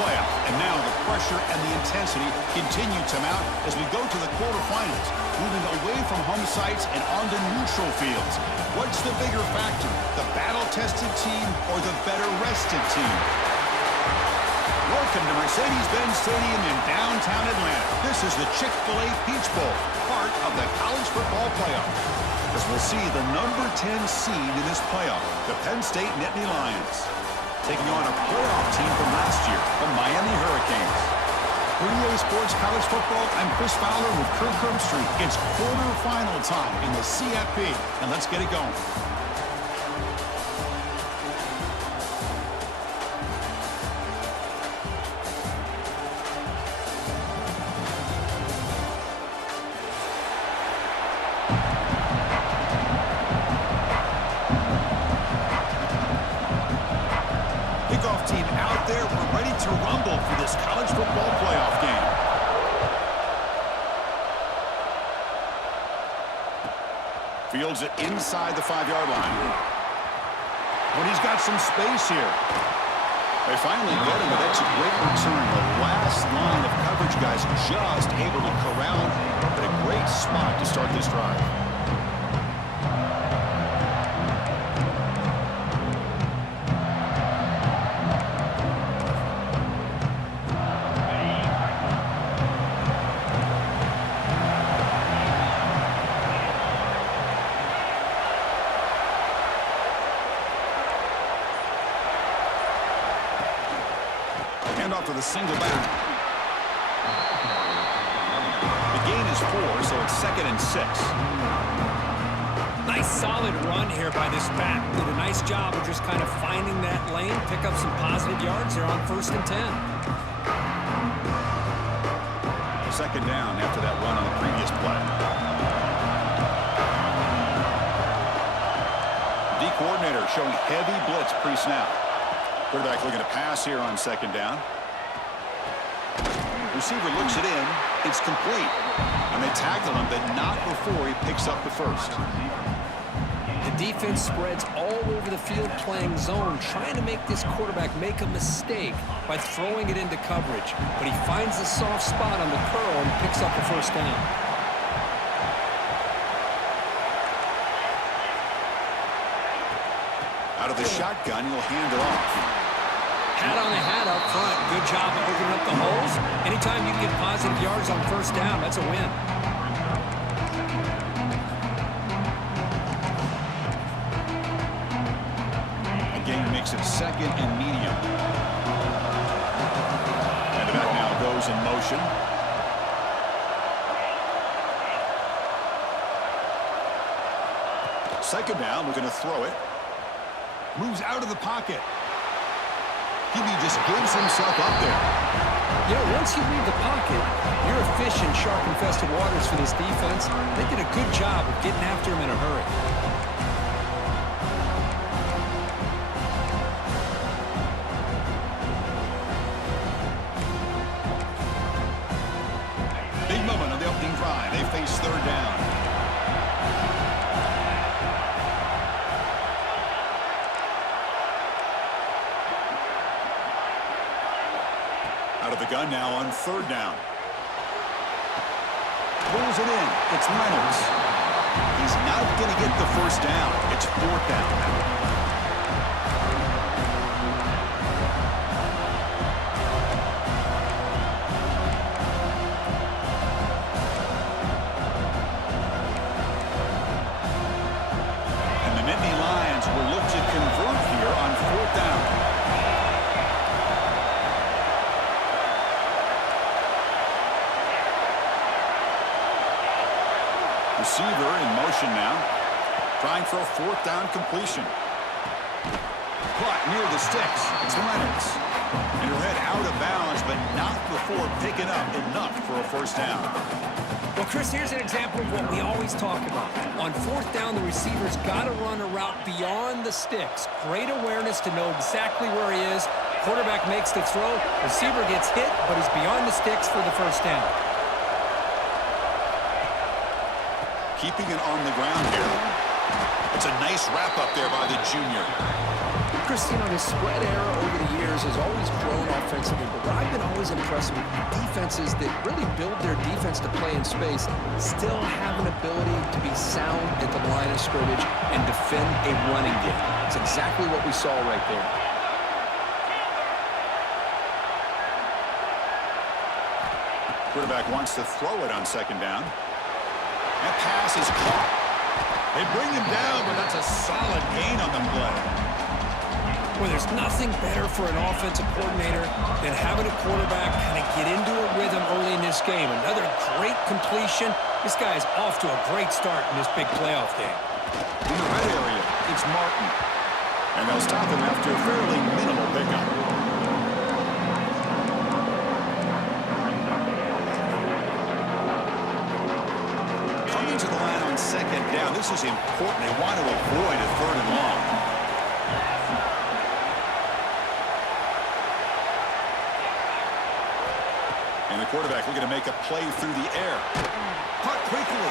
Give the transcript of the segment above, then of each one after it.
playoff. And now the pressure and the intensity continue to mount as we go to the quarterfinals, moving away from home sites and onto neutral fields. What's the bigger factor, the battle-tested team or the better-rested team? Welcome to Mercedes-Benz Stadium in downtown Atlanta. This is the Chick-fil-A Peach Bowl, part of the college football playoff. As we'll see the number 10 seed in this playoff, the Penn State Nittany Lions, taking on a playoff team from last year, the Miami Hurricanes. For EA Sports College Football, I'm Chris Fowler with Kirk Herbstreit. It's quarterfinal time in the CFP, and let's get it going. Kickoff team out there. We're ready to rumble for this college football playoff game. Fields it inside the 5-yard line. But he's got some space here. They finally get him, but that's a great return. The last line of coverage, guys, just able to corral him. But a great spot to start this drive. Off to the single back. The gain is 4, so it's 2nd and 6. Nice solid run here by this back. Did a nice job of just kind of finding that lane, pick up some positive yards there on 1st and 10. 2nd down after that run on the previous play. D coordinator showing heavy blitz pre-snap. Quarterback looking to pass here on 2nd down. Receiver looks it in. It's complete. And they tackle him, but not before he picks up the first. The defense spreads all over the field playing zone, trying to make this quarterback make a mistake by throwing it into coverage. But he finds the soft spot on the curl and picks up the 1st down. Out of the shotgun, he'll hand it off. Hat on the hat up front. Good job of opening up the holes. Anytime you can get positive yards on 1st down, that's a win. Again, makes it 2nd and medium. And the back now goes in motion. Second down, we're going to throw it. Moves out of the pocket. He just gives himself up there. You know, once you leave the pocket, you're a fish in shark-infested waters for this defense. They did a good job of getting after him in a hurry. Big moment on the opening drive. They face 3rd down. Out of the gun now on 3rd down. Pulls it in. It's Reynolds. He's not going to get the 1st down. It's 4th down. And the Nittany Lions will look to convert here on 4th down. Receiver in motion now, trying for a 4th down completion. Caught near the sticks. It's Reynolds. And he'll head out of bounds, but not before picking up enough for a 1st down. Well, Chris, here's an example of what we always talk about. On 4th down, the receiver's got to run a route beyond the sticks. Great awareness to know exactly where he is. Quarterback makes the throw. Receiver gets hit, but he's beyond the sticks for the 1st down. Keeping it on the ground here. It's a nice wrap up there by the junior. Chris, you know, the spread era over the years has always grown offensively, but what I've been always impressed with defenses that really build their defense to play in space still have an ability to be sound at the line of scrimmage and defend a running game. It's exactly what we saw right there. Quarterback wants to throw it on second down. That pass is caught. They bring him down, but that's a solid gain on the play. Well, there's nothing better for an offensive coordinator than having a quarterback kind of get into a rhythm early in this game. Another great completion. This guy is off to a great start in this big playoff game. In the red area, it's Martin. And they'll stop him after a fairly minimal pickup. Coming to the line on second down, this is important. They want to avoid a third and long. And the quarterback looking to make a play through the air. Caught quickly.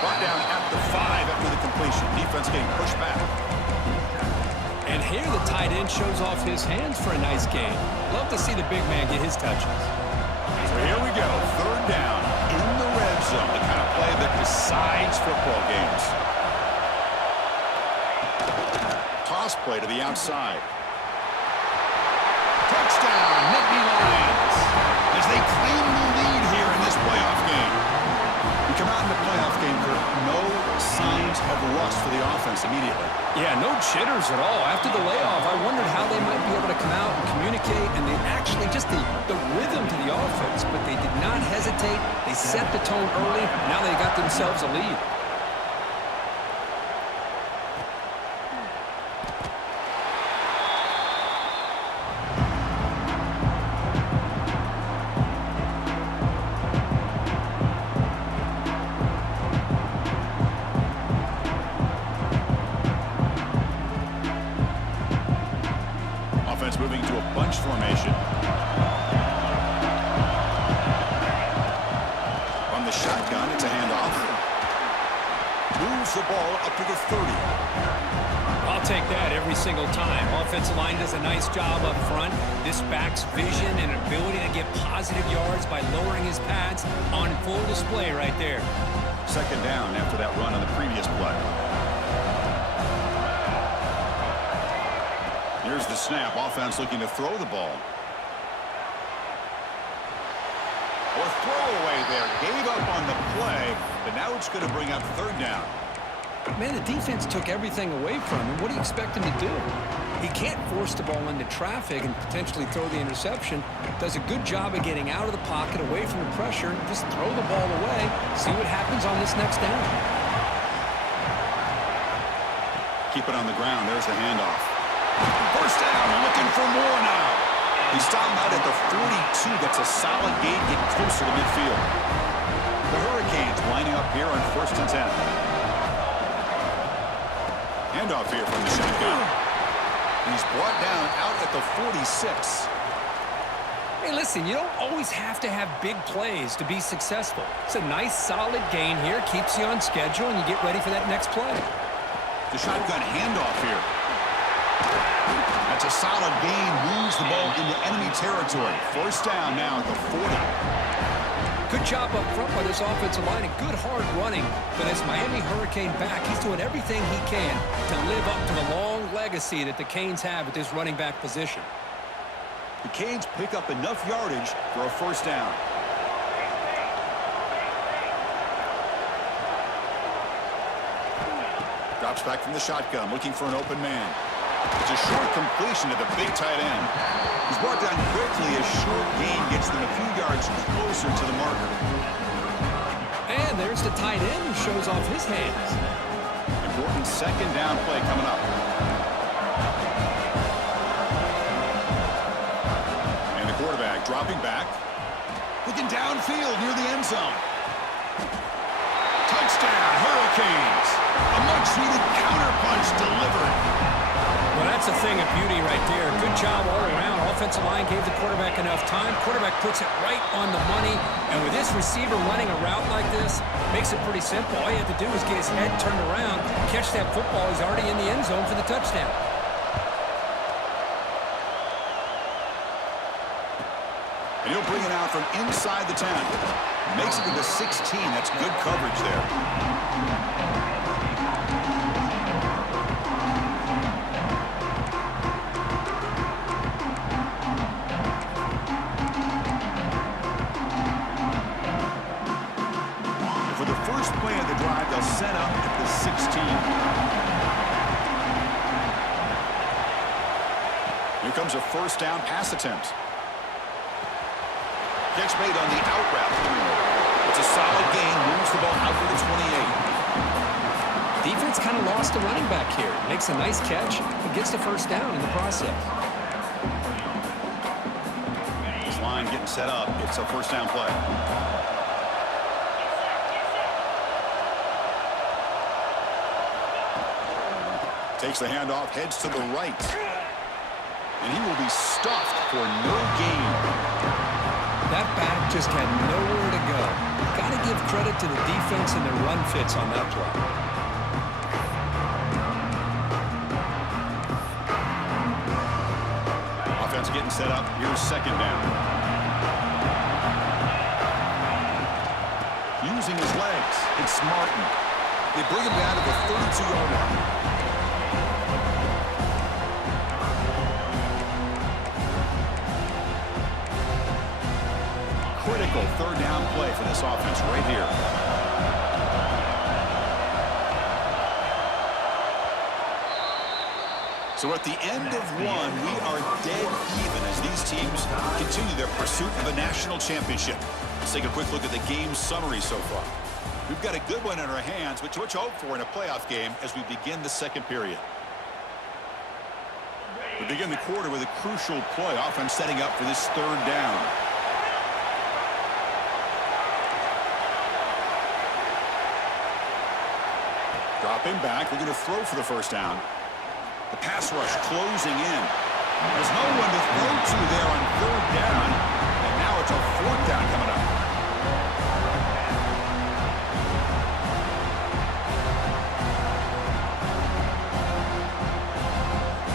Brought down at the 5 after the completion. Defense getting pushed back. And here the tight end shows off his hands for a nice game. Love to see the big man get his touches. So here we go. Third down in the red zone. The kind of play that decides football games. Toss play to the outside. Touchdown, Nittany Lions. As they claim the lead here in this playoff game. We come out in the playoff game, Kurt. No signs of rust for the offense immediately. Yeah, no jitters at all. After the layoff, I wondered how they might be able to come out and communicate, and they actually just the rhythm to the offense, but they did not hesitate. They set the tone early. Now they got themselves a lead. Offense moving to a bunch formation. From the shotgun, it's a handoff. Moves the ball up to the 30. I'll take that every single time. Offensive line does a nice job up front. This back's vision and ability to get positive yards by lowering his pads on full display right there. Second down after that run on the previous play. Here's the snap. Offense looking to throw the ball. Or throwaway there. Gave up on the play, but now it's going to bring up third down. Man, the defense took everything away from him. What do you expect him to do? He can't force the ball into traffic and potentially throw the interception. Does a good job of getting out of the pocket, away from the pressure, and just throw the ball away. See what happens on this next down. Keep it on the ground. There's the handoff. First down, looking for more now. He stopped out at the 42. That's a solid gain, getting closer to midfield. The Hurricanes lining up here on 1st and 10. Handoff here from the shotgun. And he's brought down out at the 46. Hey, listen, you don't always have to have big plays to be successful. It's a nice, solid gain here. Keeps you on schedule, and you get ready for that next play. The shotgun handoff here. That's a solid gain. Moves the ball into enemy territory. First down now at the 40. Good job up front by this offensive line and good hard running. But as Miami Hurricane back, he's doing everything he can to live up to the long legacy that the Canes have at this running back position. The Canes pick up enough yardage for a first down. Drops back from the shotgun, looking for an open man. It's a short completion to the big tight end. He's brought down quickly as short gain gets them a few yards closer to the marker. And there's the tight end who shows off his hands. Important second down play coming up. And the quarterback dropping back. Looking downfield near the end zone. Touchdown, Hurricanes. A much-needed counterpunch delivered. Well, that's a thing of beauty right there. Good job all around. Offensive line gave the quarterback enough time. Quarterback puts it right on the money. And with this receiver running a route like this, makes it pretty simple. All you have to do is get his head turned around, catch that football. He's already in the end zone for the touchdown. And he'll bring it out from inside the 10. Makes it to the 16. That's good coverage there. For the first play of the drive, they'll set up at the 16. Here comes a first down pass attempt. Catch made on the out route. It's a solid gain. Moves the ball out for the 28. Defense kind of lost a running back here. Makes a nice catch and gets the first down in the process. This line getting set up. It's a first down play. Takes the handoff, heads to the right. And he will be stuffed for no gain. That back just had nowhere to go. Got to give credit to the defense and their run fits on that play. Offense getting set up. Here's second down. Using his legs. It's Martin. They bring him down to the 32-yard line. Critical third down play for this offense right here. So at the end of one, we are dead even as these teams continue their pursuit of a national championship. Let's take a quick look at the game summary so far. We've got a good one in our hands, which to hope for in a playoff game as we begin the second period. We begin the quarter with a crucial play. Offense setting up for this third down. Dropping back, we're going to throw for the first down. The pass rush closing in. There's no one to throw to there on third down. And now it's a fourth down coming up.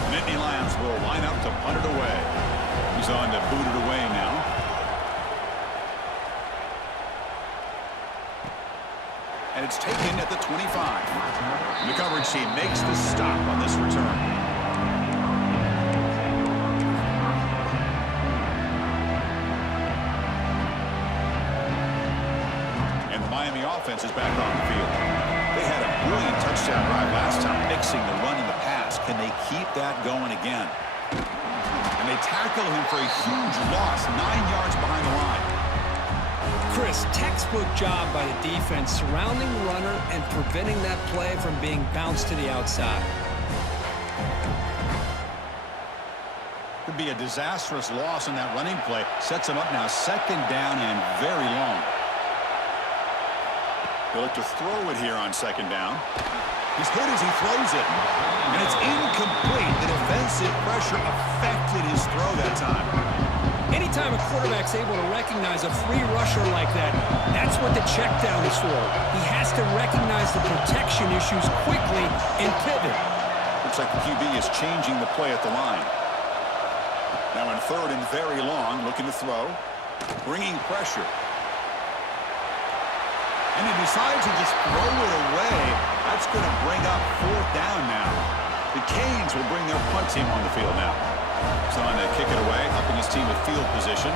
The Nittany Lions will line up to punt it away. He's on to boot it away now. And it's taken at the 25. The coverage team makes the stop on this return. And the Miami offense is back on the field. They had a brilliant touchdown drive last time, mixing the run and the pass. Can they keep that going again? And they tackle him for a huge loss, 9 yards behind the line. Chris, textbook job by the defense surrounding the runner and preventing that play from being bounced to the outside. Could be a disastrous loss in that running play. Sets him up now second down and very long. They look to throw it here on second down. He's hit as he throws it. And it's incomplete. The defensive pressure affected his throw that time. Anytime a quarterback's able to recognize a free rusher like that, that's what the check down is for. He has to recognize the protection issues quickly and pivot. Looks like the QB is changing the play at the line. Now in third and very long, looking to throw. Bringing pressure. And he decides to just throw it away. That's going to bring up fourth down now. The Canes will bring their punt team on the field now. He's on to kick it away, helping his team with field position.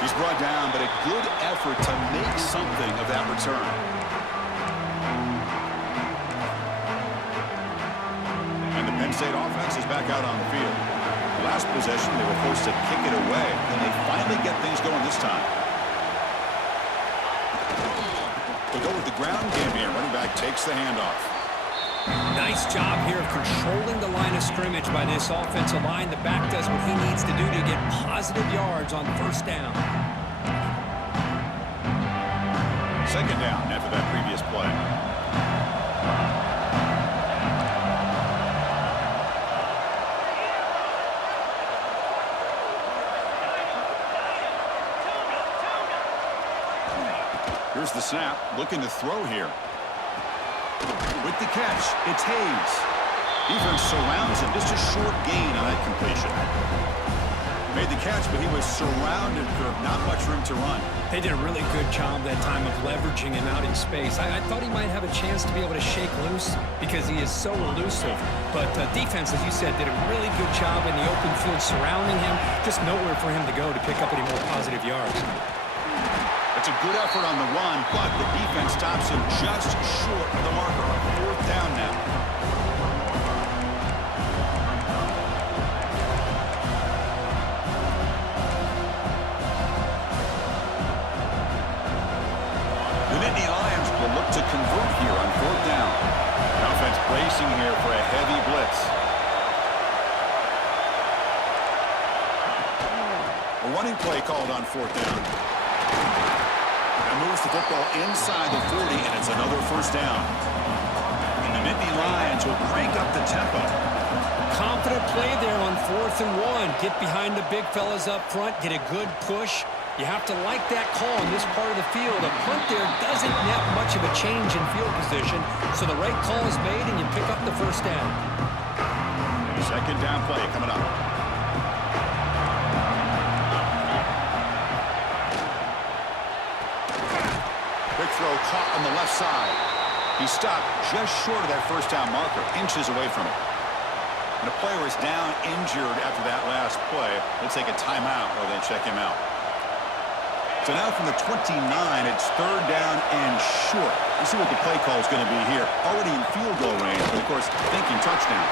He's brought down, but a good effort to make something of that return. And the Penn State offense is back out on the field. Last possession, they were forced to kick it away, and they finally get things going this time. They go with the ground game here. Running back takes the handoff. Nice job here of controlling the line of scrimmage by this offensive line. The back does what he needs to do to get positive yards on first down. Second down after that previous play. Here's the snap, looking to throw here. With the catch, it's Hayes. Defense surrounds him. Just a short gain on that completion. Made the catch, but he was surrounded for not much room to run. They did a really good job that time of leveraging him out in space. I thought he might have a chance to be able to shake loose because he is so elusive. But defense, as you said, did a really good job in the open field surrounding him. Just nowhere for him to go to pick up any more positive yards. It's a good effort on the run, but the defense stops him just short of the marker. 4th down now. Look to convert here on 4th down. The offense bracing here for a heavy blitz. A running play called on 4th down. And moves the football inside the 40, and it's another 1st down. And the Nittany Lions will crank up the tempo. Confident play there on 4th and 1. Get behind the big fellas up front, get a good push. You have to like that call in this part of the field. A punt there doesn't net much of a change in field position, so the right call is made and you pick up the 1st down. 2nd down play coming up. Quick throw caught on the left side. He stopped just short of that 1st down marker, inches away from it. And the player is down injured after that last play. They'll take a timeout while they check him out. So now from the 29, it's 3rd down and short. Let's see what the play call is going to be here. Already in field goal range, but of course, thinking touchdown.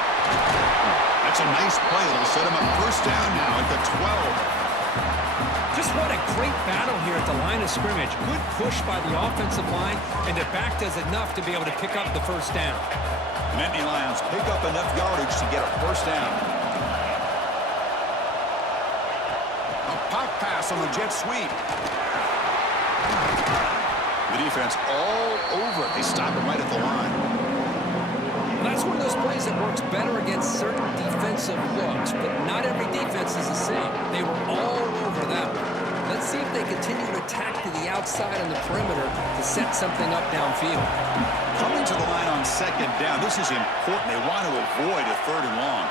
That's a nice play. It'll set him up 1st down now at the 12. Just what a great battle here at the line of scrimmage. Good push by the offensive line, and the back does enough to be able to pick up the 1st down. The Nittany Lions pick up enough yardage to get a 1st down. A pop pass on the jet sweep. The defense all over it. They stop him right at the line. Well, that's one of those plays that works better against certain defensive looks, but not every defense is the same. They were all over that one. Let's see if they continue to attack to the outside on the perimeter to set something up downfield. Coming to the line on 2nd down. This is important. They want to avoid a 3rd and long.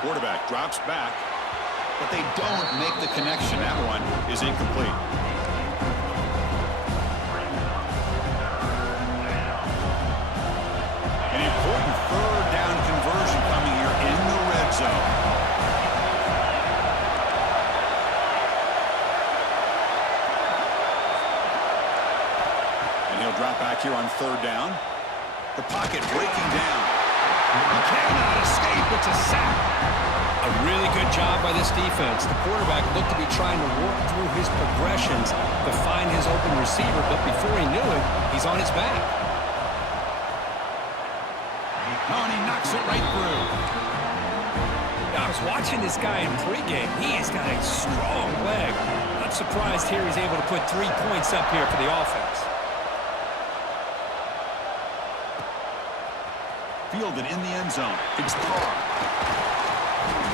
Quarterback drops back, but they don't make the connection. That one is incomplete. An important 3rd down conversion coming here in the red zone. And he'll drop back here on 3rd down. The pocket breaking down. He cannot escape. It's a sack. A really good job by this defense. The quarterback looked to be trying to work through his progressions to find his open receiver, but before he knew it, he's on his back. Oh, and he knocks it right through. I was watching this guy in pregame. He has got a strong leg. Not surprised here he's able to put 3 points up here for the offense. Fielded in the end zone. It's Carr.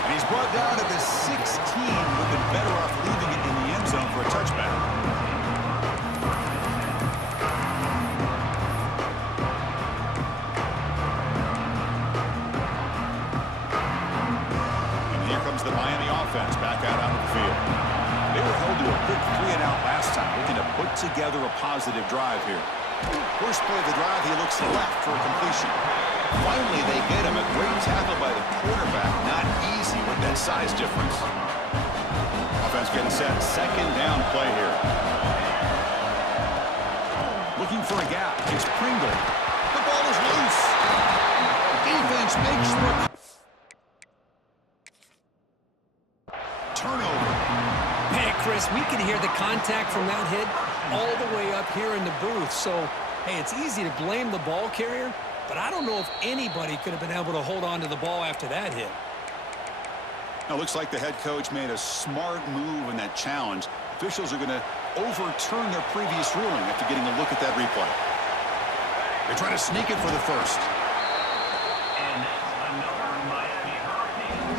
And he's brought down to the 16. Would have been better off leaving it in the end zone for a touchback. And here comes the Miami offense back out onto the field. They were held to a quick 3-and-out last time, looking to put together a positive drive here. First play of the drive, he looks left for a completion. Finally, they get him. A great tackle by the quarterback. Not easy with that size difference. Offense getting set. 2nd down play here. Looking for a gap. It's Pringle. The ball is loose. Defense makes sure. Turnover. Hey, Chris, we can hear the contact from that hit all the way up here in the booth. So, hey, it's easy to blame the ball carrier, but I don't know if anybody could have been able to hold on to the ball after that hit. Now, looks like the head coach made a smart move in that challenge. Officials are going to overturn their previous ruling after getting a look at that replay. They're trying to sneak it for the 1st. And another Miami Hurricane.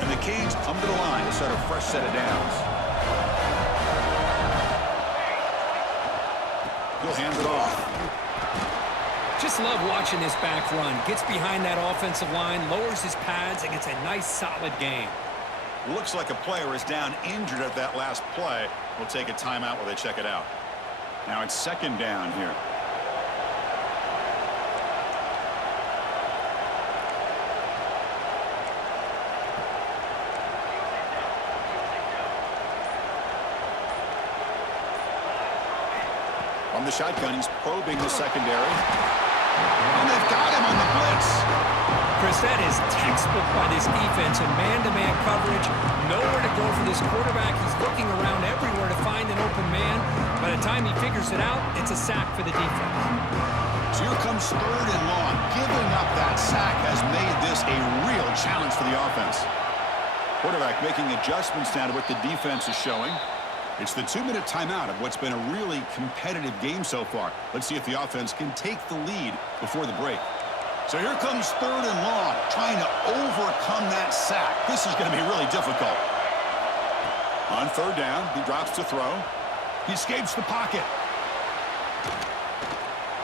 And the Canes come to the line to start a fresh set of downs. will hand it off. Just love watching this back run. Gets behind that offensive line, lowers his pads, and gets a nice, solid gain. Looks like a player is down injured at that last play. We'll take a timeout while they check it out. Now it's second down here. On the shotgun, he's probing the secondary. And they've got him on the blitz. Chris, that is textbook by this defense and man-to-man coverage. Nowhere to go for this quarterback. He's looking around everywhere to find an open man. By the time he figures it out, it's a sack for the defense. So here comes third and long. Giving up that sack has made this a real challenge for the offense. Quarterback making adjustments now to what the defense is showing. It's the 2-minute timeout of what's been a really competitive game so far. Let's see if the offense can take the lead before the break. So here comes third and long, trying to overcome that sack. This is going to be really difficult. On third down, he drops to throw. He escapes the pocket.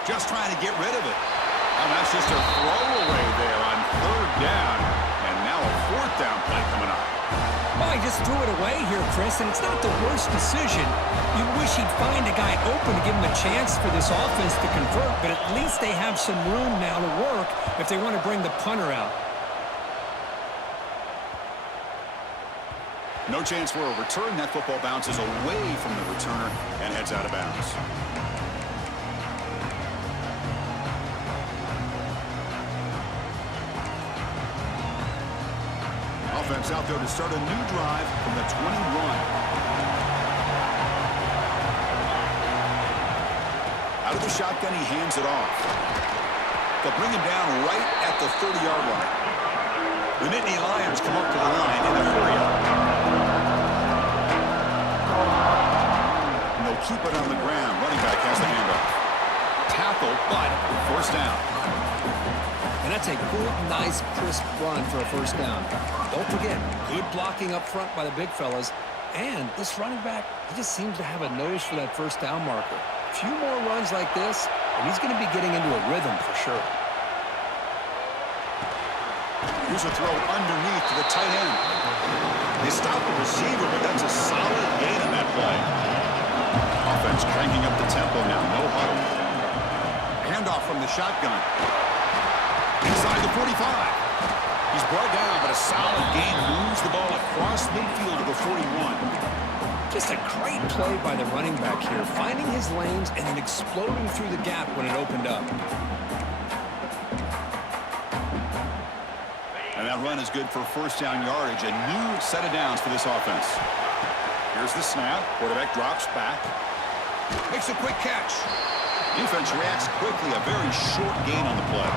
Just trying to get rid of it. And that's just a throwaway there on third down. And now a fourth down play coming up. Well, he just threw it away here, Chris, and it's not the worst decision. You wish he'd find a guy open to give him a chance for this offense to convert, but at least they have some room now to work if they want to bring the punter out. No chance for a return. That football bounces away from the returner and heads out of bounds. Offense out there to start a new drive from the 21. Out of the shotgun, he hands it off. They'll bring him down right at the 30-yard line. The Nittany Lions come up to the line in a hurry up. And they'll keep it on the ground. Running back has the handoff. Tackle, but first down. And that's a good, nice, crisp run for a first down. Don't forget, good blocking up front by the big fellas. And this running back, he just seems to have a nose for that first down marker. A few more runs like this, and he's going to be getting into a rhythm for sure. Here's a throw underneath to the tight end. They stop the receiver, but that's a solid gain on that play. Offense cranking up the tempo now, no huddle. Handoff from the shotgun. Inside the 45. He's brought down, but a solid gain moves the ball across midfield to the 41. Just a great play by the running back here, finding his lanes and then exploding through the gap when it opened up. And that run is good for first down yardage, a new set of downs for this offense. Here's the snap. Quarterback drops back. Makes a quick catch. Defense reacts quickly, a very short gain on the play.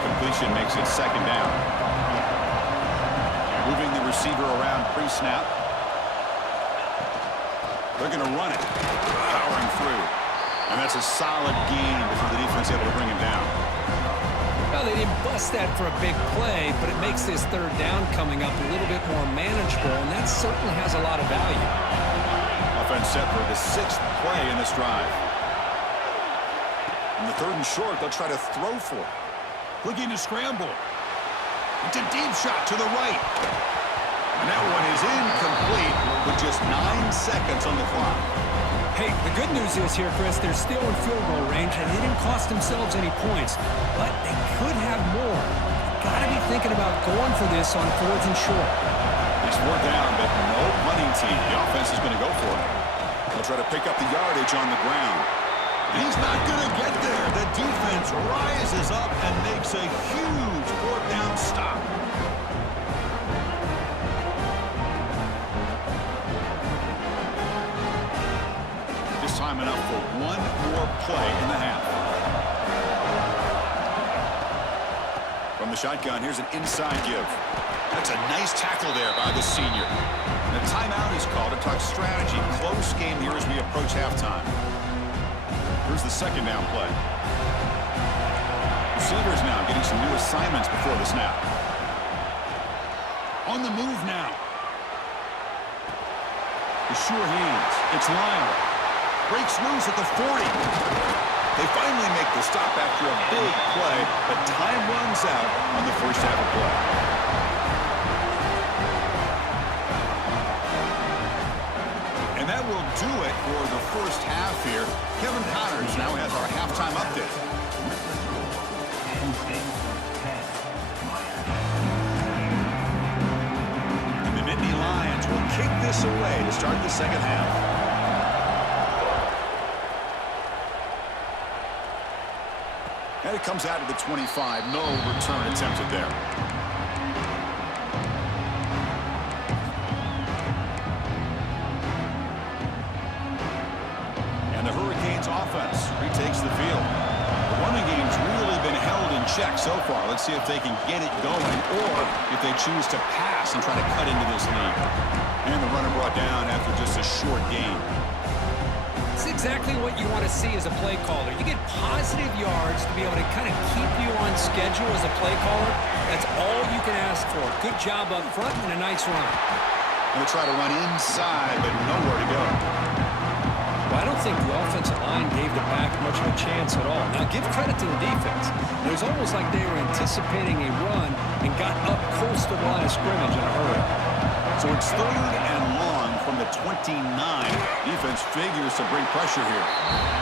Completion makes it second down. Moving the receiver around pre-snap. They're going to run it. Powering through. And that's a solid gain before the defense able to bring him down. Well, they didn't bust that for a big play, but it makes this third down coming up a little bit more manageable, and that certainly has a lot of value. Offense set for the 6th play in this drive. In the third and short, they'll try to throw for it. Looking to scramble. It's a deep shot to the right. And that one is incomplete with just 9 seconds on the clock. Hey, the good news is here, Chris, they're still in field goal range, and they didn't cost themselves any points. But they could have more. Got to be thinking about going for this on 4th and short. It's 4th down, but no punting team. The offense is going to go for it. They'll try to pick up the yardage on the ground. He's not going to get there. The defense rises up and makes a huge 4th down stop. This time enough for one more play in the half. From the shotgun, here's an inside give. That's a nice tackle there by the senior. And a timeout is called to talk strategy. Close game here as we approach halftime. Here's the second down play. Receivers now getting some new assignments before the snap. On the move now. The sure hands. It's Lyle. breaks loose at the 40. They finally make the stop after a big play, but time runs out on the first half of play. And that will do it for the first half here. Kevin Connors now has our halftime update. And the Nittany Lions will kick this away to start the second half. And it comes out of the 25. No return attempted there. And the Hurricanes offense retakes the field. The running game's really been held in check so far. Let's see if they can get it going or if they choose to pass and try to cut into this lead. And the runner brought down after just a short gain. It's exactly what you want to see as a play caller. You get positive yards to be able to kind of keep you on schedule as a play caller. That's all you can ask for. Good job up front and a nice run. Going to try to run inside, but nowhere to go. Well, I don't think the offensive line gave the back much of a chance at all. Now, give credit to the defense. It was almost like they were anticipating a run and got up close to the line of scrimmage in a hurry. So it's 3rd and long from the 29. Defense figures to bring pressure here.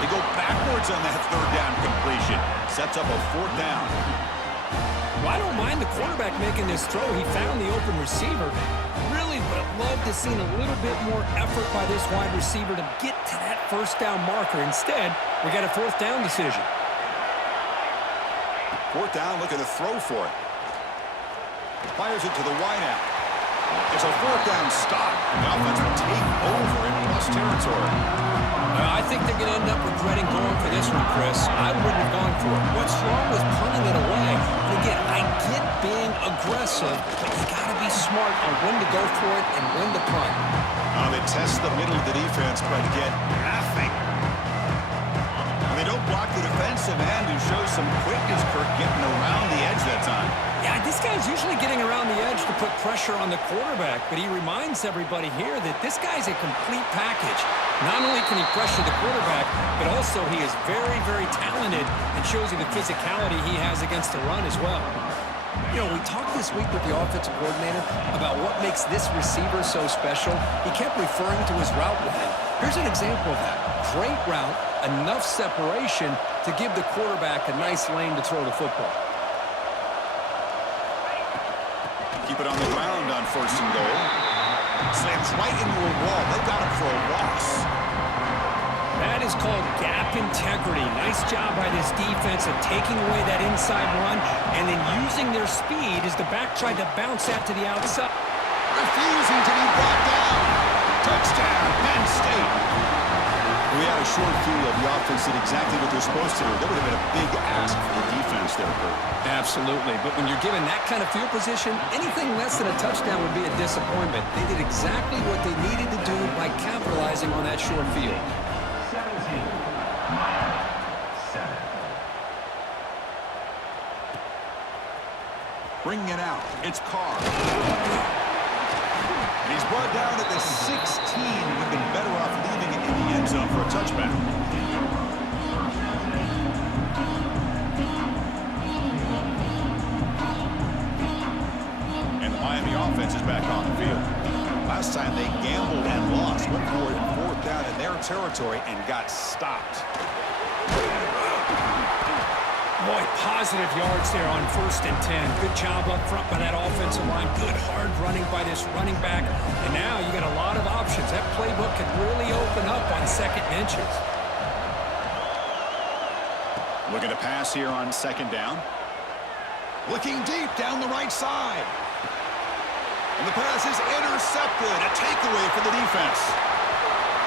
They go backwards on that 3rd down completion. Sets up a 4th down. Well, I don't mind the quarterback making this throw. He found the open receiver. Really would have loved to see a little bit more effort by this wide receiver to get to that 1st down marker. Instead, we got a 4th down decision. 4th down, looking to throw for it. Fires it to the wideout. It's a 4th down stop. The offense will take over in plus territory. I think they're going to end up regretting going for this one, Chris. I wouldn't have gone for it. What's wrong with punting it away? And again, I get being aggressive, but you got to be smart on when to go for it and when to punt. They test the middle of the defense, but get nothing. And they don't block the defensive end, who shows some quickness, Kirk, getting around the edge that time. Yeah, this guy's usually getting around the edge to put pressure on the quarterback, but he reminds everybody here that this guy's a complete package. Not only can he pressure the quarterback, but also he is very, very talented and shows you the physicality he has against the run as well. You know, we talked this week with the offensive coordinator about what makes this receiver so special. He kept referring to his route running. Here's an example of that. Great route, enough separation to give the quarterback a nice lane to throw the football. Keep it on the ground on 1st and goal. Slams right into a wall. They got him for a loss. That is called gap integrity. Nice job by this defense of taking away that inside run and then using their speed as the back tried to bounce that to the outside. Refusing to be brought down. Touchdown, Penn State. We had a short field. The offense did exactly what they're supposed to do. That would have been a big ask for the defense there, Kurt. Absolutely. But when you're given that kind of field position, anything less than a touchdown would be a disappointment. They did exactly what they needed to do by capitalizing on that short field. 17, Miami, 7. Bringing it out. It's Carr. And he's brought down at the 16. Would have been better off leaving it in the end zone for a touchback. And the Miami offense is back on the field. Last time they gambled and lost. Went for it 4th down in their territory and got stopped. Boy, positive yards there on 1st and 10. Good job up front by that offensive line. Good hard running by this running back. And now you got a lot of options. That playbook could really open up on 2nd and inches. Looking to pass here on 2nd down. Looking deep down the right side. And the pass is intercepted. A takeaway for the defense.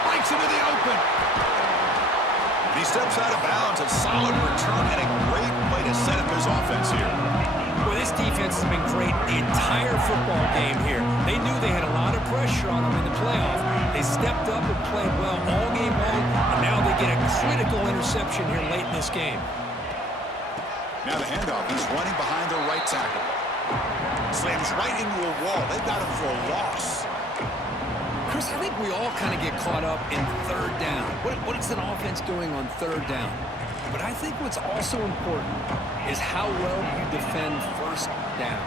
Breaks into the open. And he steps out of bounds. A solid return and a great way to set up his offense here. Well, this defense has been great the entire football game here. They knew they had a lot of pressure on them in the playoff. They stepped up and played well all game long, and now they get a critical interception here late in this game. Now the handoff. He's running behind their right tackle. Slams right into a wall. They've got him for a loss. Chris, Chris, I think we all kind of get caught up in third down. What is an offense doing on third down? But I think what's also important is how well you defend first down.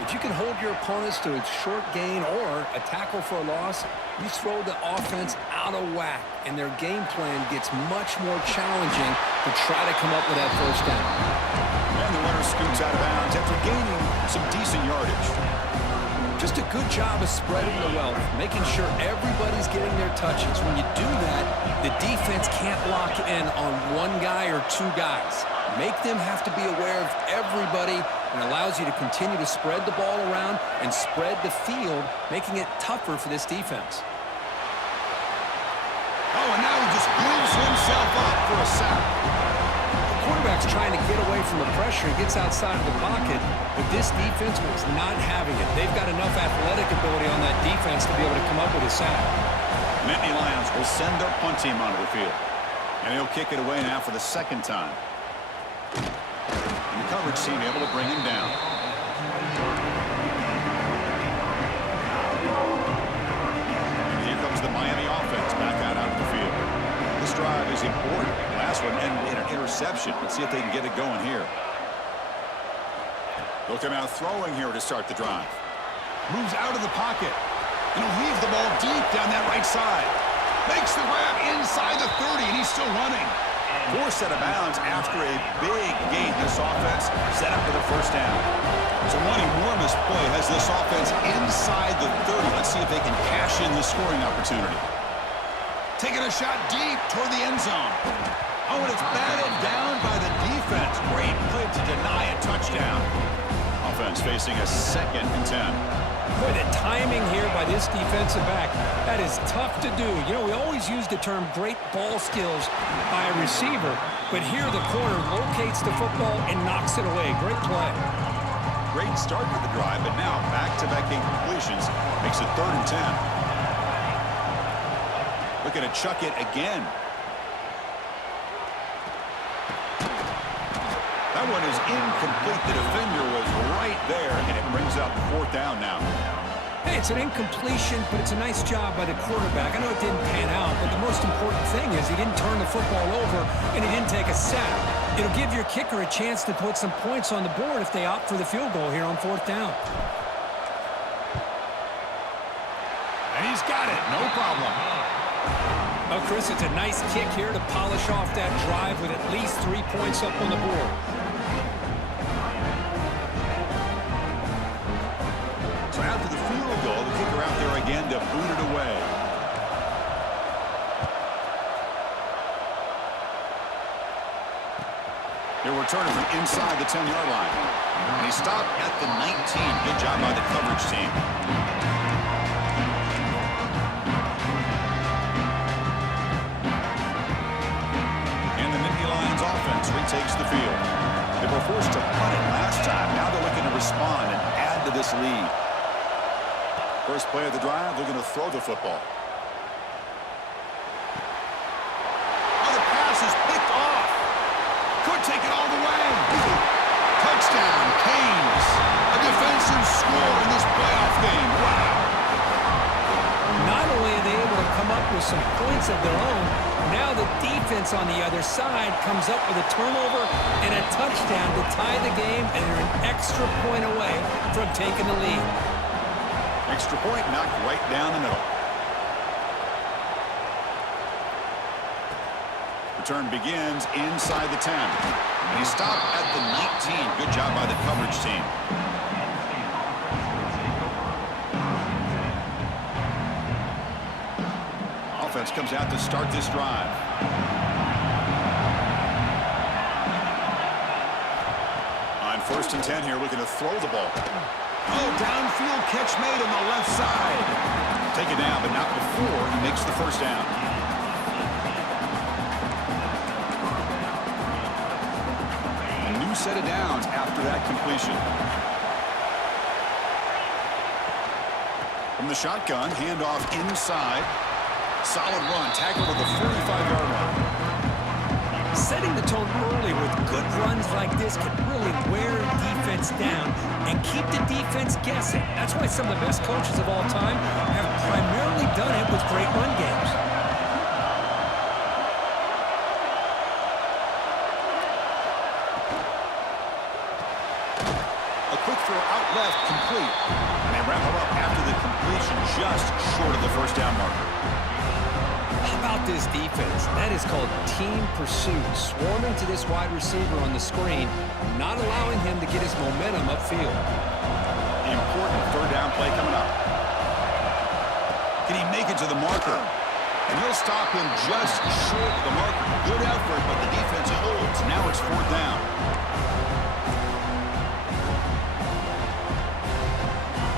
If you can hold your opponents to a short gain or a tackle for a loss, you throw the offense out of whack, and their game plan gets much more challenging to try to come up with that first down. And the winner scoots out of bounds after gaining some decent yardage. Just a good job of spreading the wealth, making sure everybody's getting their touches. When you do that, the defense can't lock in on one guy or two guys. Make them have to be aware of everybody, and allows you to continue to spread the ball around and spread the field, making it tougher for this defense. Oh, and now he just gives himself up for a sack. The quarterback's trying to get away from the pressure and gets outside of the pocket, but this defense was not having it. They've got enough athletic ability on that defense to be able to come up with a sack. Nittany Lions will send their punt team onto the field. And he'll kick it away now for the second time. And the coverage team able to bring him down. And here comes the Miami offense back out onto the field. This drive is important. Last one ended in an interception. Let's see if they can get it going here. They'll come out throwing here to start the drive. Moves out of the pocket. And he'll heave the ball deep down that right side. Makes the grab inside the 30, and he's still running. Forced out of bounds after a big gain. This offense set up for the first down. So one enormous play has this offense inside the 30. Let's see if they can cash in the scoring opportunity. Taking a shot deep toward the end zone. Oh, and it's batted down by the defense. Great play to deny a touchdown. Offense facing a 2nd and 10. Boy, the timing here by this defensive back, that is tough to do. You know, we always use the term great ball skills by a receiver, but here the corner locates the football and knocks it away. Great play. Great start with the drive, but now back-to-back incompletions makes it 3rd and 10. Looking to chuck it again. That one is incomplete. The defender was right there, and it brings up 4th down now. Hey, it's an incompletion, but it's a nice job by the quarterback. I know it didn't pan out, but the most important thing is he didn't turn the football over, and he didn't take a sack. It'll give your kicker a chance to put some points on the board if they opt for the field goal here on 4th down. And he's got it. No problem. Well, Chris, it's a nice kick here to polish off that drive with at least 3 points up on the board. So after the field goal, the kicker out there again to boot it away. He'll return it from inside the 10-yard line. And he stopped at the 19. Good job by the coverage team. And the Nittany Lions offense retakes the field. They were forced to punt it last time. Now they're looking to respond and add to this lead. First play of the drive, they're going to throw the football. Oh, the pass is picked off. Could take it all the way. Touchdown, Canes. A defensive score in this playoff game. Wow. Not only are they able to come up with some points of their own, now the defense on the other side comes up with a turnover and a touchdown to tie the game, and they're an extra point away from taking the lead. Extra point knocked right down the middle. Return begins inside the 10. And he stopped at the 19. Good job by the coverage team. Offense comes out to start this drive. On 1st and 10 here, looking to throw the ball. Oh, downfield catch made on the left side. Take it down, but not before he makes the first down. A new set of downs after that completion. From the shotgun, handoff inside. Solid run, tackled at the 45-yard line. Setting the tone early with good runs like this can really wear defense down and keep the defense guessing. That's why some of the best coaches of all time have primarily done it with great run games. A quick throw out left, complete. And they wrap him up after the completion, just short of the first down marker. How about this defense? That is called team pursuit. Swarming to this wide receiver on the screen, not allowing him to get his momentum upfield. The important third down play coming up. Can he make it to the marker? And he'll stop him just short of the marker. Good effort, but the defense holds. Now it's fourth down.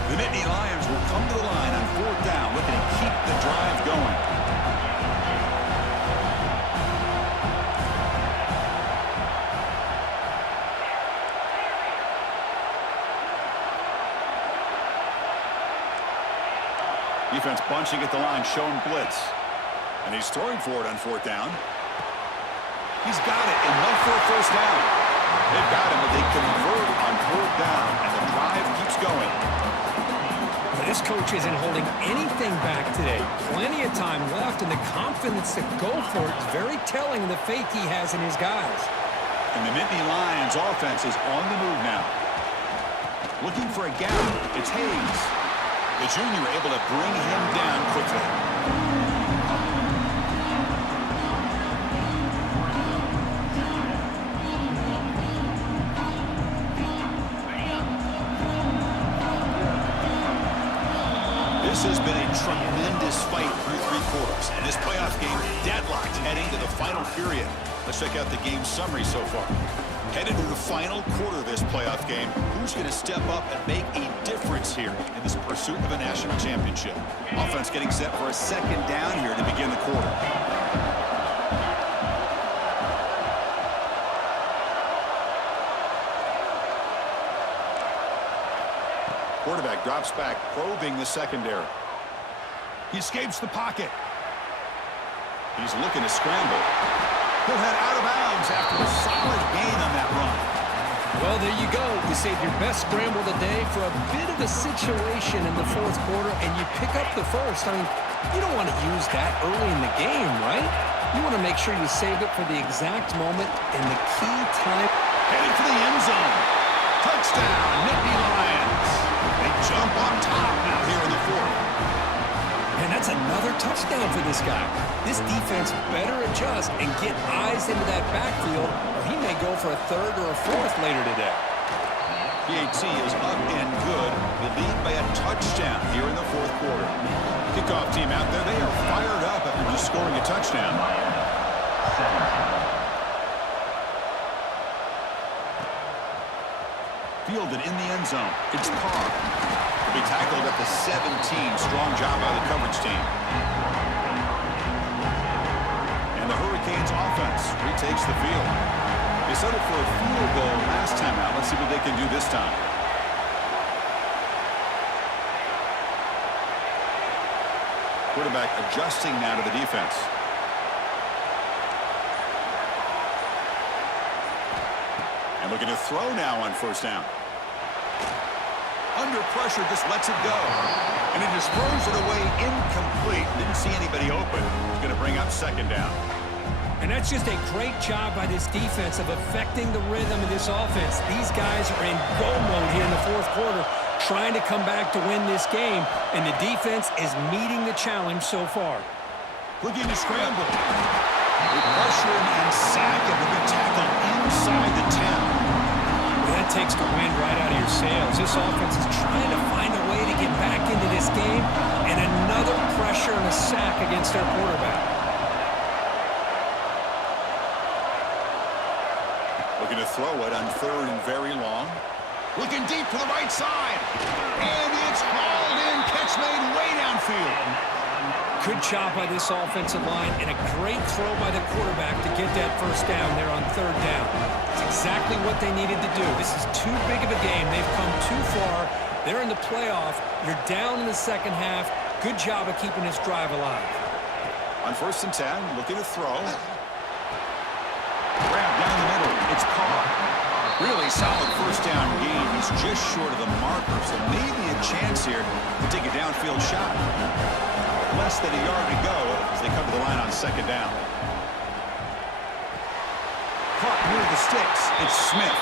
The Nittany Lions will come to the line on fourth down, looking to keep the drive going. Defense bunching at the line, showing blitz. And he's throwing for it on fourth down. He's got it, enough for a first down. They've got him, but they convert on fourth down, and the drive keeps going. This coach isn't holding anything back today. Plenty of time left, and the confidence to go for it is very telling of the faith he has in his guys. And the Nittany Lions offense is on the move now. Looking for a gap. It's Hayes. The junior able to bring him down quickly. This has been a tremendous fight through three quarters. And this playoff game deadlocked heading to the final period. Let's check out the game summary so far. Headed to the final quarter of this playoff game, who's going to step up and make a difference here in this pursuit of a national championship? Offense getting set for a second down here to begin the quarter. Quarterback drops back, probing the secondary. He escapes the pocket. He's looking to scramble. He'll head out of bounds after a solid gain on that run. Well, there you go. You save your best scramble today for a bit of a situation in the fourth quarter, and you pick up the first. I mean, you don't want to use that early in the game, right? You want to make sure you save it for the exact moment and the key time. Heading for the end zone. Touchdown, Nittany Lions. They jump on top now here in the fourth. And that's another touchdown for this guy. This defense better adjust and get eyes into that backfield, or he may go for a third or a fourth later today. PAT is up and good. They lead by a touchdown here in the fourth quarter. Kickoff team out there. They are fired up after just scoring a touchdown. Fielded in the end zone. It's Carr. Will be tackled at the 17. Strong job by the coverage team. And the Hurricanes offense retakes the field. They settled for a field goal last time out. Let's see what they can do this time. Quarterback adjusting now to the defense. And looking to throw now on first down. Under pressure, just lets it go. And he just throws it away incomplete. Didn't see anybody open. He's going to bring up second down. And that's just a great job by this defense of affecting the rhythm of this offense. These guys are in go mode here in the fourth quarter, trying to come back to win this game. And the defense is meeting the challenge so far. Looking to scramble. They pressure him and sack him with a tackle inside the 10. That takes the wind right out of your sails. This offense is trying to find a way to get back into this game, and another pressure and a sack against their quarterback. Looking to throw it on third and very long. Looking deep to the right side. And it's hauled in. Catch made way downfield. Good job by this offensive line, and a great throw by the quarterback to get that first down there on third down. It's exactly what they needed to do. This is too big of a game. They've come too far. They're in the playoff. You're down in the second half. Good job of keeping this drive alive. On first and 10, looking to throw. Grab down the middle. It's Carr. Really solid first down gain. He's just short of the marker, so maybe a chance here to take a downfield shot. Less than a yard to go as they come to the line on second down. Caught near the sticks. It's Smith.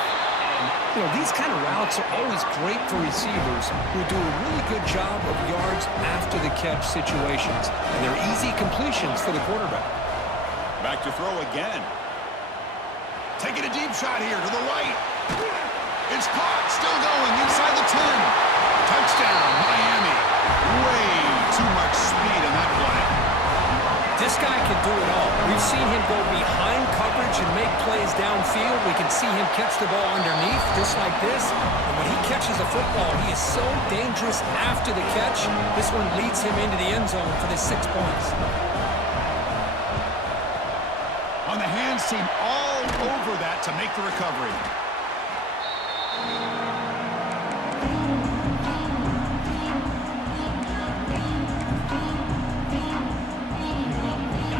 You know, these kind of routes are always great for receivers who do a really good job of yards after the catch situations. And they're easy completions for the quarterback. Back to throw again. Taking a deep shot here to the right. It's caught. Still going inside the 10. Touchdown, Miami. Way too much speed in that play. This guy can do it all. We've seen him go behind coverage and make plays downfield. We can see him catch the ball underneath, just like this. And when he catches a football, he is so dangerous after the catch. This one leads him into the end zone for the 6 points. On the hands team all over that to make the recovery.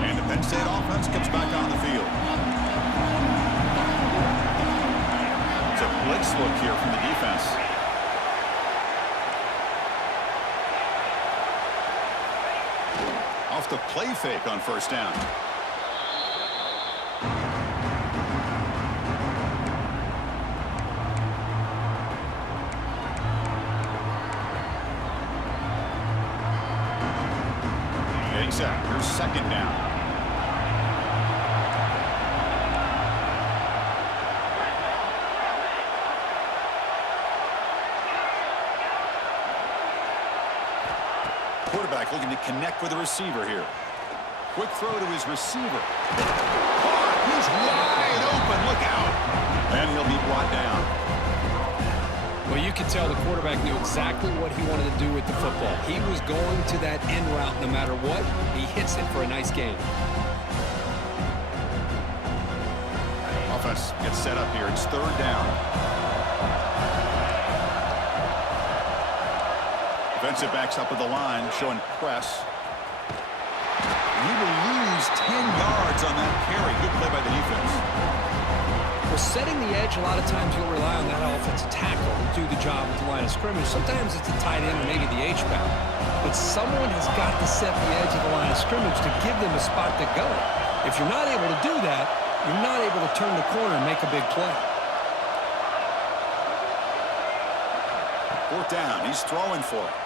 And the Penn State offense comes back on the field. It's a blitz look here from the defense. Off the play fake on first down. Here's second down. Quarterback looking to connect with the receiver here. Quick throw to his receiver. Caught. He's wide open. Look out. And he'll be brought down. Well, you can tell the quarterback knew exactly what he wanted to do with the football. He was going to that end route no matter what. He hits it for a nice gain. Offense gets set up here. It's third down. Defensive backs up with the line, showing press. He will lose 10 yards on that carry. Good play by the defense. Well, setting the edge, a lot of times you'll rely on that offensive tackle to do the job at the line of scrimmage. Sometimes it's a tight end or maybe the H-back. But someone has got to set the edge of the line of scrimmage to give them a spot to go. If you're not able to do that, you're not able to turn the corner and make a big play. Fourth down. He's throwing for it.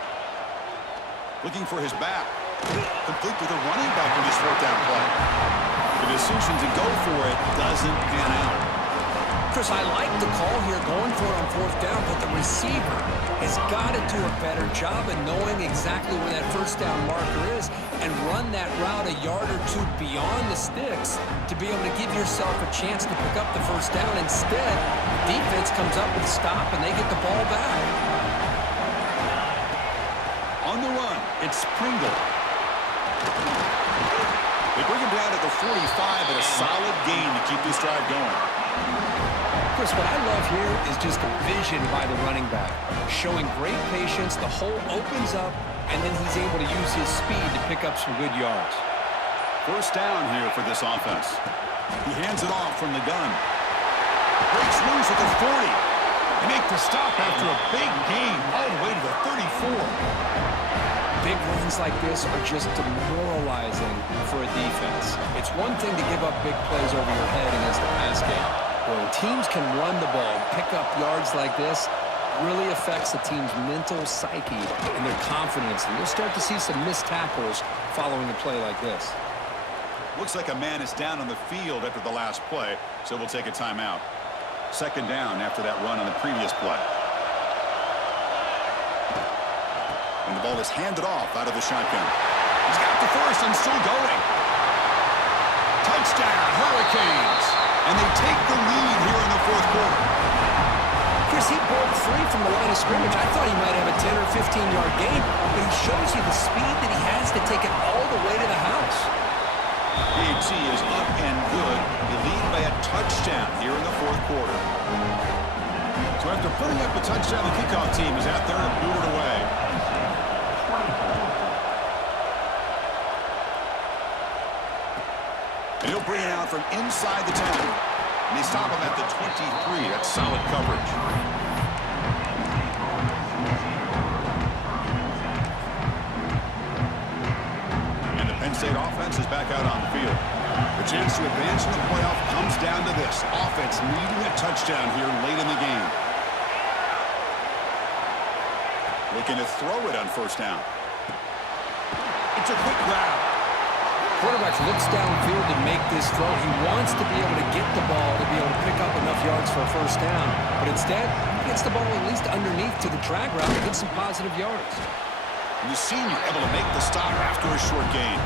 Looking for his back. Complete with a running back in this fourth down play. The decision to go for it doesn't pan out. Chris, I like the call here going for it on fourth down, but the receiver has got to do a better job of knowing exactly where that first down marker is and run that route a yard or two beyond the sticks to be able to give yourself a chance to pick up the first down. Instead, the defense comes up with a stop and they get the ball back. On the run, it's Pringle. They bring him down at the 45 at a solid gain to keep this drive going. Chris, what I love here is just the vision by the running back. Showing great patience, the hole opens up, and then he's able to use his speed to pick up some good yards. First down here for this offense. He hands it off from the gun. Breaks loose at the 40. They make the stop after a big gain all the way to the 34. Big runs like this are just demoralizing for a defense. It's one thing to give up big plays over your head against the pass game. When teams can run the ball and pick up yards like this, it really affects the team's mental psyche and their confidence. And you'll start to see some missed tackles following a play like this. Looks like a man is down on the field after the last play, so we'll take a timeout. Second down after that run on the previous play. And the ball is handed off out of the shotgun. He's got the first and still going. Touchdown, Hurricanes. And they take the lead here in the fourth quarter. Chris, he broke free from the line of scrimmage. I thought he might have a 10 or 15-yard gain, but he shows you the speed that he has to take it all the way to the house. PHC is up and good. They lead by a touchdown here in the fourth quarter. So after putting up a touchdown, the kickoff team is out there to boot it away. And he'll bring it out from inside the 10. And they stop him at the 23. That's solid coverage. And the Penn State offense is back out on the field. The chance to advance in the playoff comes down to this. Offense needing a touchdown here late in the game. Looking to throw it on first down. It's a quick grab. Quarterback looks downfield to make this throw. He wants to be able to get the ball to be able to pick up enough yards for a first down. But instead, he gets the ball at least underneath to the drag route to get some positive yards. And the senior able to make the stop after a short gain.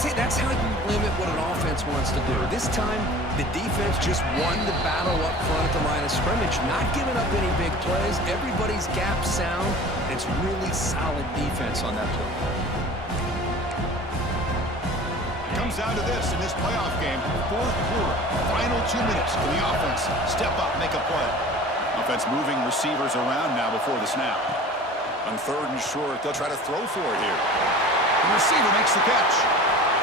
See, that's how you limit what an offense wants to do. This time, the defense just won the battle up front at the line of scrimmage, not giving up any big plays. Everybody's gap sound. It's really solid defense on that play. Comes down to this in this playoff game. Fourth quarter, final 2 minutes. Can the offense step up, make a play? Offense moving receivers around now before the snap. On third and short, they'll try to throw for it here. The receiver makes the catch.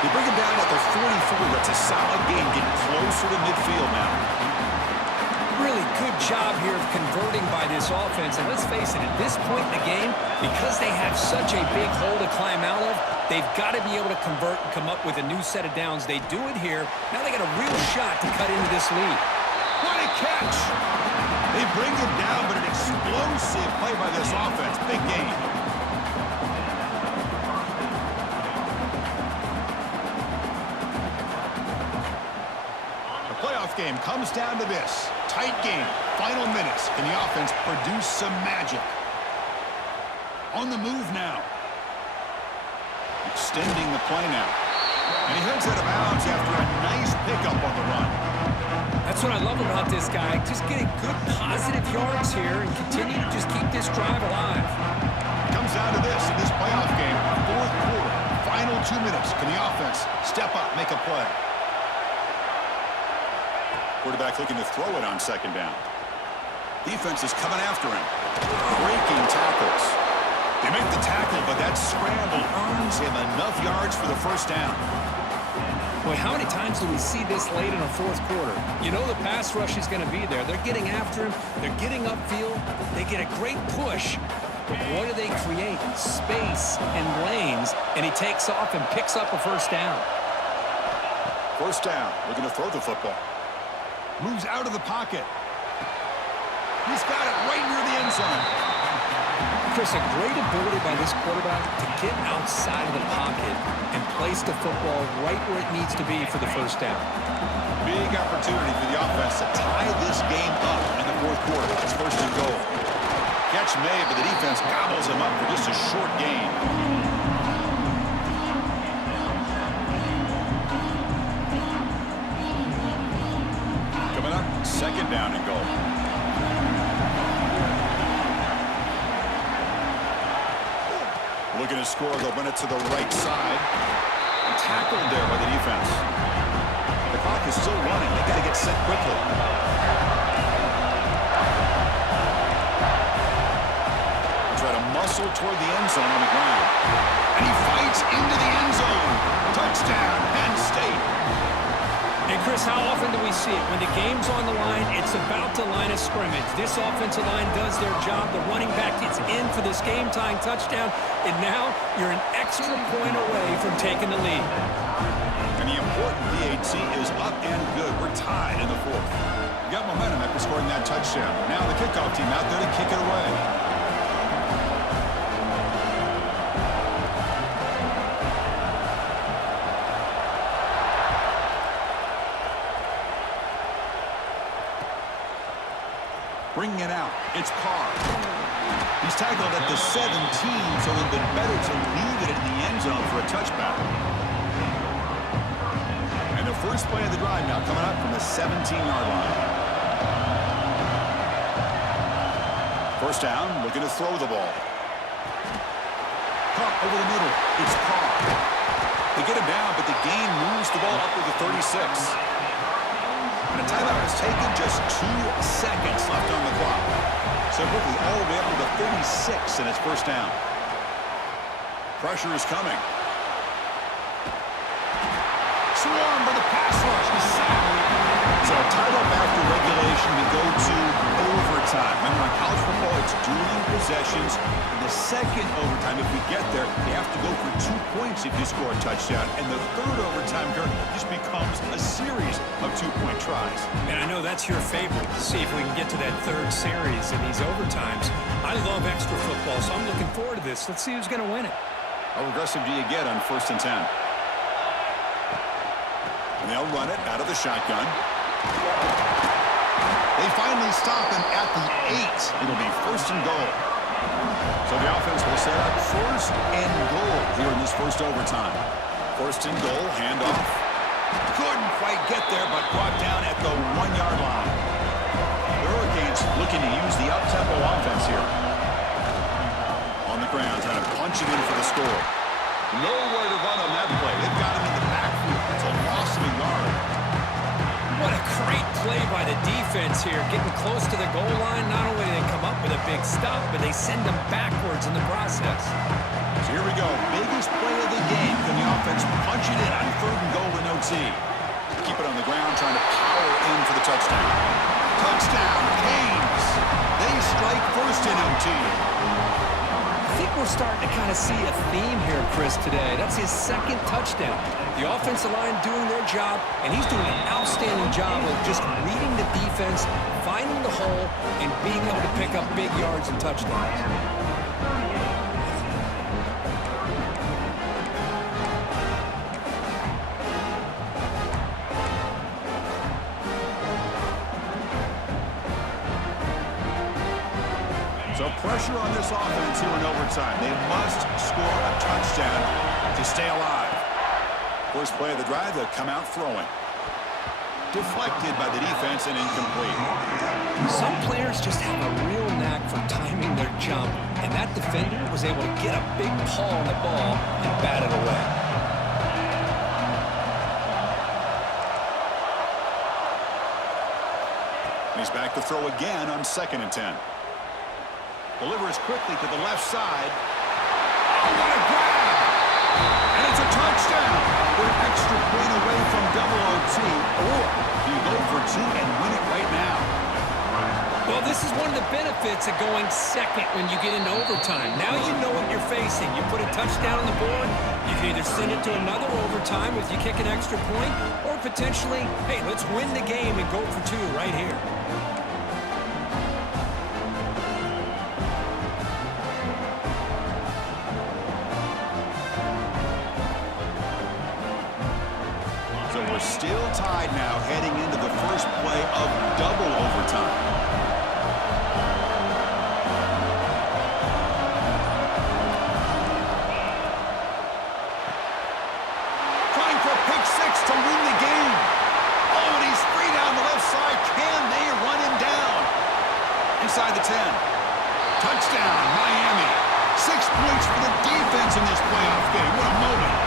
They bring him down at the 44. That's a solid gain, getting closer to midfield now. Really good job here of converting by this offense. And let's face it, at this point in the game, because they have such a big hole to climb out of, they've got to be able to convert and come up with a new set of downs. They do it here. Now they got a real shot to cut into this lead. What a catch! They bring him down, but an explosive play by this offense. Big gain. Game comes down to this. Tight game. Final minutes. Can the offense produce some magic? On the move now. Extending the play now. And he heads out of bounds after a nice pickup on the run. That's what I love about this guy. Just getting good positive yards here and continue to just keep this drive alive. Comes down to this in this playoff game. Fourth quarter. Final 2 minutes. Can the offense step up, make a play? Quarterback looking to throw it on second down. Defense is coming after him. Breaking tackles. They make the tackle, but that scramble earns him enough yards for the first down. Boy, how many times do we see this late in a fourth quarter? You know the pass rush is going to be there. They're getting after him. They're getting upfield. They get a great push. But what do they create? Space and lanes. And he takes off and picks up a first down. First down. Looking to throw the football. Moves out of the pocket. He's got it right near the end zone. Chris, a great ability by this quarterback to get outside of the pocket and place the football right where it needs to be for the first down. Big opportunity for the offense to tie this game up in the fourth quarter. It's first and goal. Catch made, but the defense gobbles him up for just a short gain. Second down and goal. Looking to score, they'll win it to the right side. And tackled there by the defense. The clock is still running. They got to get set quickly. Try to muscle toward the end zone on the ground. And he fights into the end zone. Touchdown, Penn State. And Chris, how often do we see it? When the game's on the line, it's about the line of scrimmage. This offensive line does their job. The running back gets in for this game-tying touchdown. And now you're an extra point away from taking the lead. And the important PAT is up and good. We're tied in the fourth. We got momentum after scoring that touchdown. Now the kickoff team out there to kick it away. Bringing it out, it's Carr. He's tackled at the 17, so it would have been better to leave it in the end zone for a touchback. And the first play of the drive now coming up from the 17-yard line. First down, looking to throw the ball. Caught over the middle, it's Carr. They get him down, but the gain moves the ball up to the 36. And a timeout is taken, just 2 seconds left on the clock. So quickly all the way up to the 36 and it's first down. Pressure is coming. Swarm for the pass rush. He's sacked. It's a tied up after regulation, we go to overtime. Remember, in college football, it's dueling possessions. In the second overtime, if we get there, you have to go for 2 points if you score a touchdown. And the third overtime, Kirk, just becomes a series of 2-point tries. And I know that's your favorite, to see if we can get to that third series in these overtimes. I love extra football, so I'm looking forward to this. Let's see who's going to win it. How aggressive do you get on 1st and 10? And they'll run it out of the shotgun. They finally stop him at the 8. It'll be 1st and goal. So the offense will set up 1st and goal here in this first overtime. 1st and goal, handoff. Couldn't quite get there, but brought down at the 1-yard line. The Hurricanes looking to use the up-tempo offense here. On the ground, trying to punch it in for the score. Nowhere to run on that play. They've got him in the backfield. It's a loss of a yard. What a great play by the defense here. Getting close to the goal line, not only do they come up with a big stop, but they send them backwards in the process. So here we go. Biggest play of the game. Can the offense punch it in on 3rd and goal in OT? Keep it on the ground, trying to power in for the touchdown. Touchdown, Canes. They strike 1st in OT. I think we're starting to kind of see a theme here, Chris, today. That's his 2nd touchdown. The offensive line doing their job, and he's doing an outstanding job of just reading the defense, finding the hole, and being able to pick up big yards and touchdowns. So pressure on this offense here in overtime. They must score a touchdown to stay alive. First play of the drive, they'll come out throwing. Deflected by the defense and incomplete. Some players just have a real knack for timing their jump, and that defender was able to get a big paw on the ball and bat it away. He's back to throw again on 2nd and 10. Delivers quickly to the left side. Oh, what a grab! And it's a touchdown! We're an extra point away from double OT. Or do you go for 2 and win it right now? Well, this is one of the benefits of going second when you get into overtime. Now you know what you're facing. You put a touchdown on the board, you can either send it to another overtime if you kick an extra point, or potentially, hey, let's win the game and go for 2 right here. So we're still tied now heading into the first play of double overtime. Trying for a pick 6 to win the game. Oh, and he's free down the left side. Can they run him down? Inside the 10. Touchdown, Miami. 6 points for the defense in this playoff game. What a moment.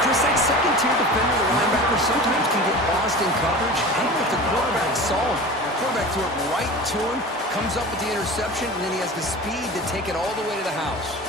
Chris, that second-tier defender, the linebacker, sometimes can get lost in coverage. I don't know if the quarterback saw him. The quarterback threw it right to him, comes up with the interception, and then he has the speed to take it all the way to the house.